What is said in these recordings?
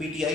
PTI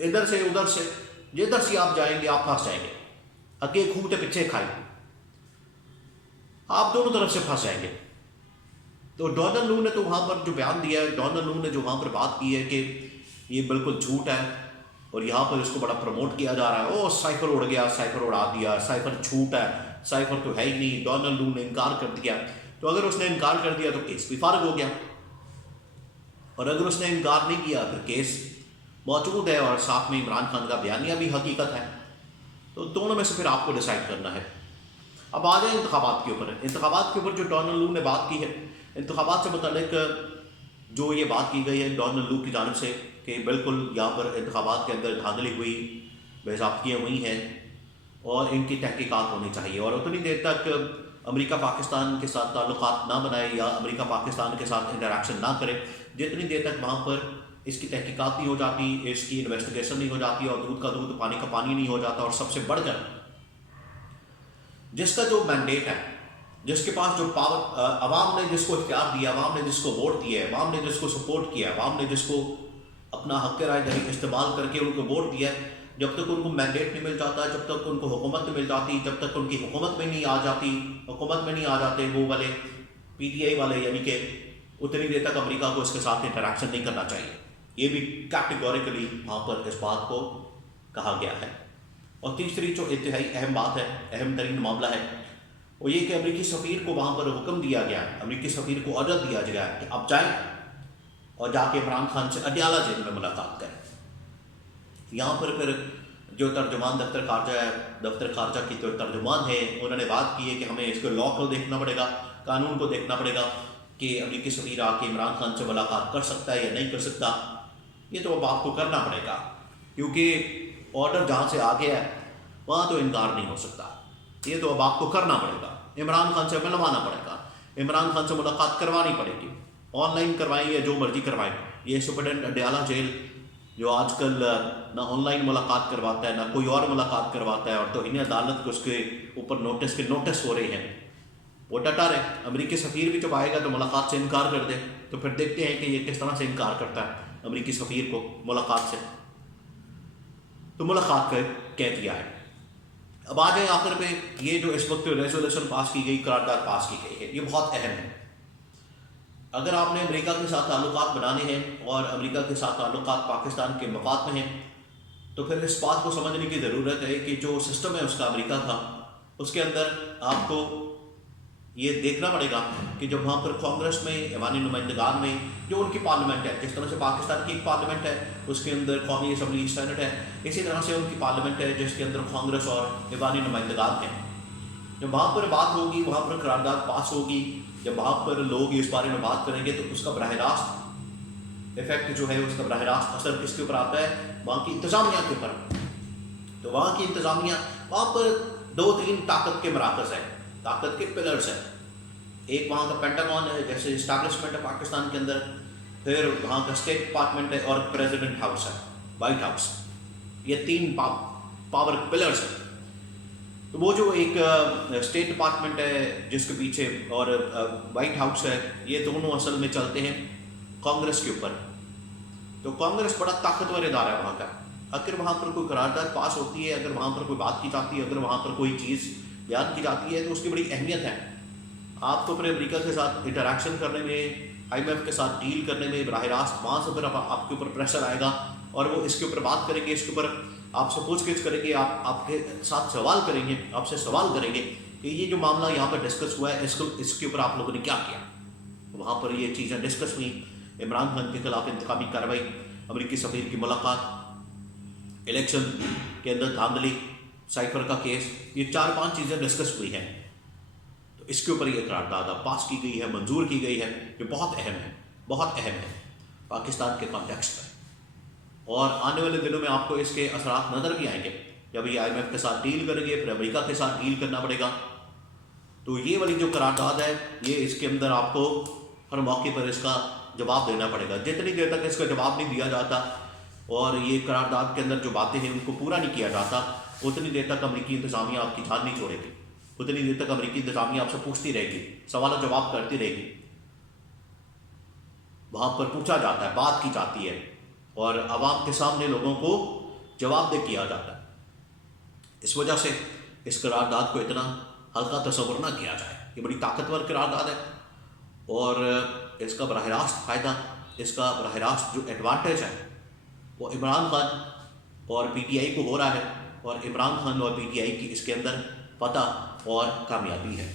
ادھر سے ادھر سے جدھر سے آپ جائیں گے آپ پھنس جائیں گے. اگے کھوتے پیچھے کھائی، آپ دونوں طرف سے پھنس جائیں گے. تو ڈونلڈ لو نے تو وہاں پر جو بیان دیا ہے، ڈونلڈ لو نے جو وہاں پر بات کی ہے کہ یہ بالکل جھوٹ ہے، اور یہاں پر اس کو بڑا پروموٹ کیا جا رہا ہے. او سائفر اڑ گیا، سائفر اڑا دیا، سائفر جھوٹ ہے، سائفر تو ہے ہی نہیں. ڈونلڈ لو نے انکار کر دیا. تو اگر اس نے انکار کر دیا تو کیس بھی فارغ ہو گیا، اور اگر اس نے انکار نہیں کیا پھر کیس موجود ہے، اور ساتھ میں عمران خان کا بیانیہ بھی حقیقت ہے. تو دونوں میں سے پھر آپ کو ڈیسائیڈ کرنا ہے. اب آ جائیں انتخابات کے اوپر. انتخابات کے اوپر جو ڈونلڈ لو نے بات کی ہے، انتخابات سے متعلق جو یہ بات کی گئی ہے ڈونلڈ لو کی جانب سے کہ بالکل یہاں پر انتخابات کے اندر دھاندلی ہوئی، بے ضابطگیاں ہوئی ہیں، اور ان کی تحقیقات ہونی چاہیے. اور اتنی دیر تک امریکہ پاکستان کے ساتھ تعلقات نہ بنائے یا امریکہ پاکستان کے ساتھ انٹریکشن نہ کرے، جتنی دیر تک وہاں پر اس کی تحقیقات نہیں ہو جاتی، اس کی انویسٹیگیشن نہیں ہو جاتی، اور دودھ کا دودھ پانی کا پانی نہیں ہو جاتا. اور سب سے بڑھ کر جس کا جو مینڈیٹ ہے، جس کے پاس جو پاور، عوام نے جس کو اختیار دیا، عوام نے جس کو ووٹ دیا ہے، عوام نے جس کو سپورٹ کیا، عوام نے جس کو اپنا حق رائے دہی استعمال کر کے ان کو ووٹ دیا ہے، جب تک ان کو مینڈیٹ نہیں مل جاتا، جب تک ان کو حکومت نہیں مل جاتی، جب تک ان کی حکومت میں نہیں آ جاتے وہ والے پی ٹی آئی والے، یعنی کہ اتنی دیر تک امریکہ کو اس کے ساتھ انٹریکشن نہیں کرنا چاہیے. یہ بھی کیٹیگوریکلی وہاں پر اس بات کو کہا گیا ہے. اور تیسری جو انتہائی اہم بات ہے، اہم ترین معاملہ ہے، وہ یہ کہ امریکی سفیر کو وہاں پر حکم دیا گیا، امریکی سفیر کو آرڈر دیا گیا کہ آپ جائیں اور جا کے عمران خان سے اڈیالہ جیل میں ملاقات کریں. یہاں پر پھر جو ترجمان دفتر خارجہ کی جو ترجمان ہیں، انہوں نے بات کی ہے کہ ہمیں اس کو لا کو دیکھنا پڑے گا، قانون کو دیکھنا پڑے گا کہ امریکی سفیر آ کے عمران خان سے ملاقات کر سکتا ہے یا نہیں کر سکتا. یہ تو اب آپ کو کرنا پڑے گا، کیونکہ آرڈر جہاں سے آ گیا ہے وہاں تو انکار نہیں ہو سکتا. یہ تو اب آپ کو کرنا پڑے گا، عمران خان سے ملوانا پڑے گا، عمران خان سے ملاقات کروانی پڑے گی. آن لائن کروائیں یا جو مرضی کروائیں. یہ سپرڈنٹ اڈیالہ جیل جو آج کل نہ آن لائن ملاقات کرواتا ہے، نہ کوئی اور ملاقات کرواتا ہے، اور توہین عدالت کو اس کے اوپر نوٹس ہو رہے ہیں، وہ ڈٹا رہے. امریکی سفیر بھی جب آئے گا تو ملاقات سے انکار کر دے، تو پھر دیکھتے ہیں کہ یہ کس طرح سے انکار کرتا ہے امریکی سفیر کو ملاقات سے. تو ملاقات کا کہہ دیا ہے. اب آ جائیں آخر پہ، یہ جو اس وقت ریزولوشن پاس کی گئی، قرارداد پاس کی گئی ہے، یہ بہت اہم ہے. اگر آپ نے امریکہ کے ساتھ تعلقات بنانے ہیں اور امریکہ کے ساتھ تعلقات پاکستان کے مفاد میں ہیں، تو پھر اس بات کو سمجھنے کی ضرورت ہے کہ جو سسٹم ہے اس کا امریکہ کا، اس کے اندر آپ کو یہ دیکھنا پڑے گا کہ جب وہاں پر کانگریس میں، ایوانی نمائندگان میں، جو ان کی پارلیمنٹ ہے، جس طرح سے پاکستان کی ایک پارلیمنٹ ہے اس کے اندر قومی اسمبلی سینٹ ہے، اسی طرح سے ان کی پارلیمنٹ ہے جس کے اندر کانگریس اور ایوانی نمائندگان ہیں. جب وہاں پر بات ہوگی، وہاں پر قرارداد پاس ہوگی، جب وہاں پر لوگ اس بارے میں بات کریں گے، تو اس کا براہ راست افیکٹ جو ہے، اس کا براہ راست اثر کس کے اوپر آتا ہے؟ وہاں کی انتظامیہ کے اوپر. تو وہاں کی انتظامیہ، وہاں پر 2-3 طاقت کے مراکز ہیں، طاقت کے پلرز ہیں. ایک وہاں کا پینٹاگون ہے، جیسے اسٹیبلشمنٹ ہے پاکستان کے اندر، پھر وہاں کا اسٹیٹ ڈپارٹمنٹ ہے، اور پریزیڈنٹ ہاؤس ہے، وائٹ ہاؤس. یہ 3 پاور پلرز ہیں. تو وہ جو ایک اسٹیٹ ڈپارٹمنٹ ہے جس کے پیچھے، اور وائٹ ہاؤس ہے، یہ دونوں اصل میں چلتے ہیں کانگریس کے اوپر. تو کانگریس بڑا طاقتور ادارہ ہے وہاں کا. اگر وہاں پر کوئی قرارداد پاس ہوتی ہے، اگر وہاں پر کوئی بات کی جاتی ہے، اگر وہاں پر کوئی چیز بیان کی جاتی ہے، تو اس کی بڑی اہمیت ہے. آپ کو پھر امریکہ کے ساتھ انٹریکشن کرنے میں، آئی ایم ایف کے ساتھ ڈیل کرنے میں براہ راست وہاں سے پھر آپ کے اوپر پریشر آئے گا، اور وہ اس کے اوپر بات کریں گے، اس کے اوپر آپ سے پوچھ گچھ کریں گے، آپ کے ساتھ سوال کریں گے، آپ سے سوال کریں گے کہ یہ جو معاملہ یہاں پر ڈسکس ہوا ہے، اس کے اوپر آپ لوگوں نے کیا کیا. وہاں پر یہ چیزیں ڈسکس ہوئیں. عمران خان کے خلاف انتقامی کارروائی، امریکی سفیر کی ملاقات، الیکشن کے اندر دھاندلی، سائفر کا کیس، یہ 4-5 چیزیں ڈسکس ہوئی ہیں. تو اس کے اوپر یہ قرارداد اب پاس کی گئی ہے، منظور کی گئی ہے، جو بہت اہم ہے، بہت اہم ہے پاکستان کے کانٹیکسٹ میں. اور آنے والے دنوں میں آپ کو اس کے اثرات نظر بھی آئیں گے. جب یہ آئی ایم ایف کے ساتھ ڈیل کریں گے، پھر امریکہ کے ساتھ ڈیل کرنا پڑے گا. تو یہ والی جو قرارداد ہے، یہ اس کے اندر آپ کو ہر موقع پر اس کا جواب دینا پڑے گا. جتنی دیر تک اس کا جواب نہیں دیا جاتا اور یہ قرارداد کے اندر جو باتیں ہیں ان کو پورا نہیں کیا جاتا، اتنی دیر تک امریکی انتظامیہ آپ کی جان نہیں چھوڑے گی. اتنی دیر تک امریکی انتظامیہ آپ سے پوچھتی رہے گی، سوال و جواب کرتی رہے گی. وہاں پر پوچھا جاتا ہے، بات کی جاتی ہے، اور عوام کے سامنے لوگوں کو جواب دہ کیا جاتا ہے۔ اس وجہ سے اس قرارداد کو اتنا ہلکا تصور نہ کیا جائے، یہ بڑی طاقتور قرارداد ہے، اور اس کا براہ راست فائدہ، اس کا براہ راست جو ایڈوانٹیج ہے وہ عمران خان اور پی ٹی آئی کو ہو رہا ہے، اور عمران خان اور پی ٹی آئی کی اس کے اندر فتح اور کامیابی ہے۔